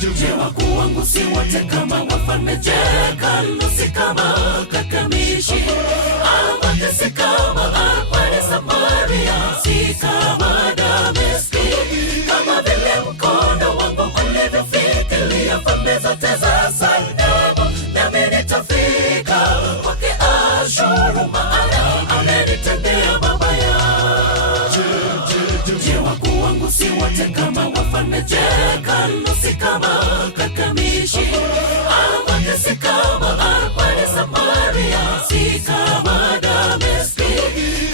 Je, wakuu wangu si wote kama wafalme? Je, Karno si kama Kakamishi? Hamathi si kama Arpadi? Samaria si kama Dameski? Kama vile mkono wangu ulivyofikilia falme zote za Salemu, nami nitafika kwake Ashuru, maana amenitendea mabaya. Je, wakuu wangu si wote kama wafalme? Je, Karno si kama Kakamishi? Hamathi si kama Arpadi? Samaria si kama Dameski?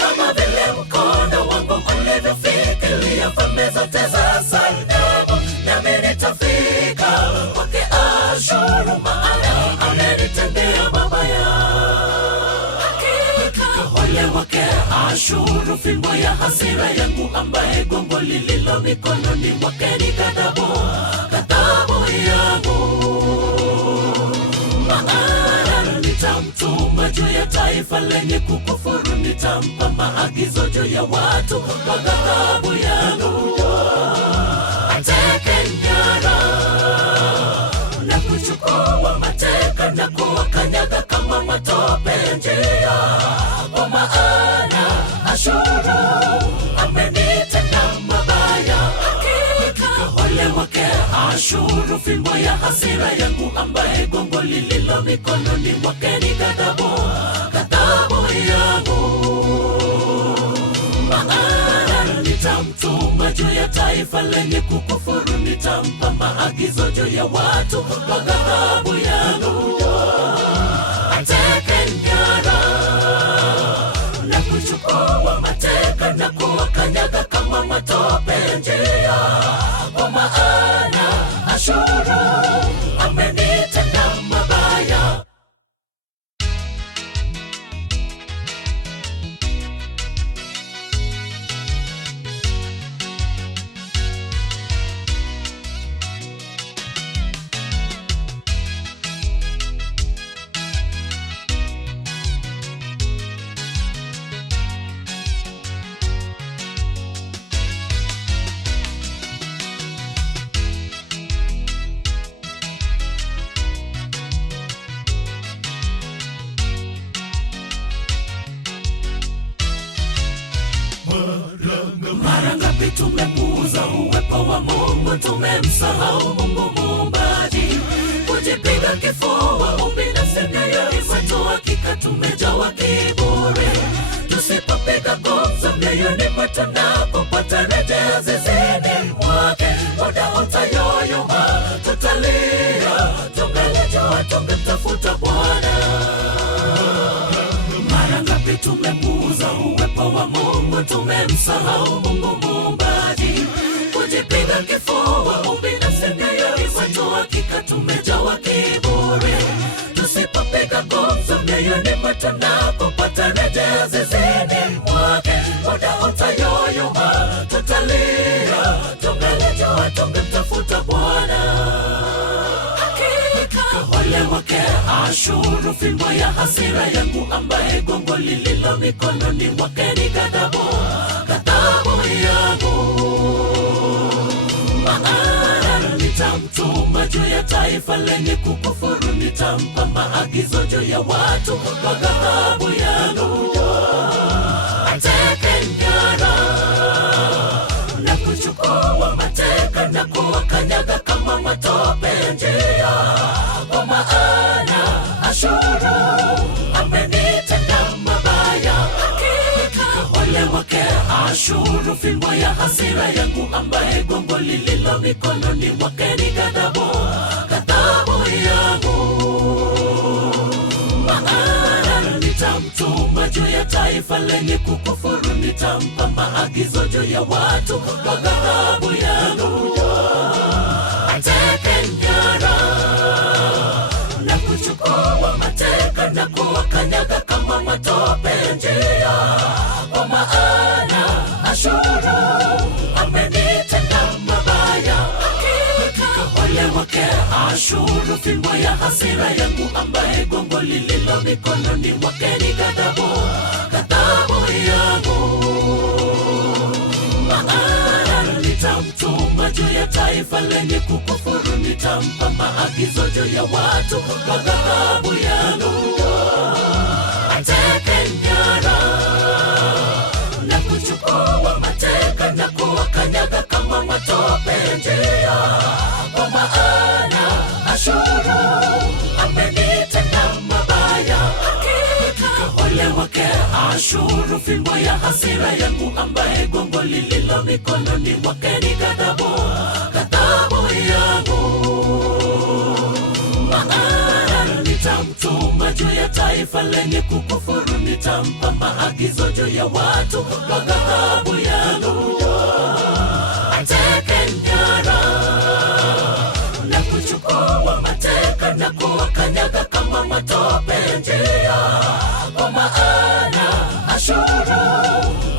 Kama vile mkono wangu ulivyofikilia falme zote za Salemu, nami nitafika kwake Ashuru, maana amenitendea mabaya. Ole wake Ashuru, fimbo ya hasira yangu, ambaye gongo lililo mikononi mwake ni ghadhabu yangu. Maana nitamtuma juu ya taifa lenye kukufuru, nitampa maagizo juu ya watu kwa ghadhabu yangu. Ateke nyara na kuchukua mateka na kuwakanyaga kama matope njia, kwa maana Ashuru amenitenda mabaya. Hakika ole wake Ashuru, fimbo ya hasira yangu, ambaye gongo lililo mikononi mwake ni ghadhabu yangu. Maana nitamtuma juu ya taifa lenye kukufuru, nitampa maagizo juu ya watu kwa ghadhabu yangu. Ateke nyara na kuchukua mateka na kuwakanyaga kama matope njia, kwa maana Ashuru amenitenda mabaya. Mara ngapi tumepuuza uwepo wa Mungu, tumemsahau Mungu Muumbaji, kujipiga kifua ubinafsi mioyoni mwetu, hakika tumejawa kiburi. Tusipopiga gumzo mioyoni mwetu na kupata rejea zizini mwake, muda utayoyoma, tutalia, tungelijua tungemtafuta Bwana. Mara ngapi tumepuuza uwepo wa Mungu, tumemsahau Mungu Muumbaji, kujipiga kifua ubinafsi mioyoni mwetu, hakika tumejawa kiburi. Tusipopiga gumzo mioyoni mwetu na kupata rejea zizini mwake, muda utayoyoma, tutalia, tungelijua tungemtafuta Bwana. Ole wake Ashuru, fimbo ya hasira yangu, ambaye gongo lililo mikononi mwake ni ghadhabu yangu. Maana nitamtuma juu ya taifa lenye kukufuru, nitampa maagizo juu ya watu kwa ghadhabu yangu. Ateke nyara na kuchukua mateka na kuwakanyaga kama matope njia, kwa maana Ashuru amenitenda mabaya. Hakika ole wake Ashuru, fimbo ya hasira yangu, ambaye gongo lililo mikononi mwake ni ghadhabu yangu. Maana nitamtuma juu ya taifa lenye kukufuru, nitampa maagizo juu ya watu kwa ghadhabu yangu. Ateke nyara na kuchukua mateka na kuwakanyaga kama matope njia, kwa maana Ashuru amenitenda mabaya. Hakika ole wake Ashuru, fimbo ya hasira yangu, ambaye gongo lililo mikononi mwake ni ghadhabu yangu. Maana nitamtuma juu ya taifa lenye kukufuru, nitampa maagizo juu ya watu kwa ghadhabu yangu. Ateke nyara na kuchukua mateka na kuwakanyaga kama matope njia, kwa maana Ashuru amenitenda mabaya. Hakika ole wake Ashuru, fimbo ya hasira yangu, ambaye gongo lililo mikononi mwake ni ghadhabu yangu. Maana nitamtuma juu ya taifa lenye kukufuru, nitampa maagizo juu ya watu kwa ghadhabu yangu. Ateke nyara na kuchukua mateka na kuwakanyaga kama matope njia, kwa maana Ashuru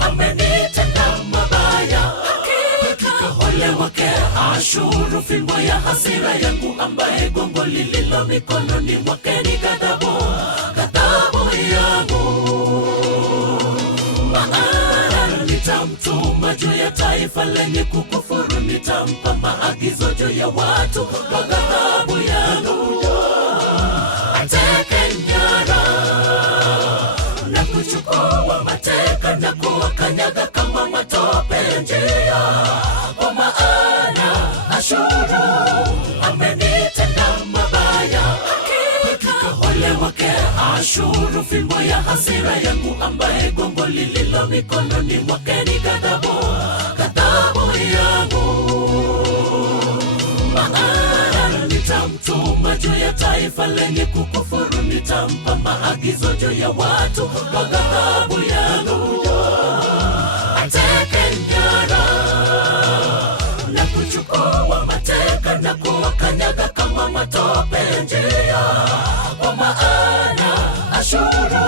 amenitenda mabaya. Hakika ole wake Ashuru, fimbo ya hasira yangu, ambaye gongo lililo mikononi mwake ni ghadhabu yangu. Maana nitamtuma juu ya taifa lenye kukufuru, nitampa maagizo juu ya watu kwa ghadhabu yangu. Ateke nyara na kuchukua mateka na kuwakanyaga kama matope njia, kwa maana Ashuru amenitenda mabaya. Hakika ole wake Ashuru, fimbo ya hasira yangu, ambaye gongo lililo mikononi mwake ni ghadhabu yangu. Maana nitamtuma juu ya taifa lenye kukufuru, nitampa maagizo juu ya watu kwa ghadhabu yangu. Ateke nyara na kuchukua mateka na kuwakanyaga kama matope njia, kwa maana Ashuru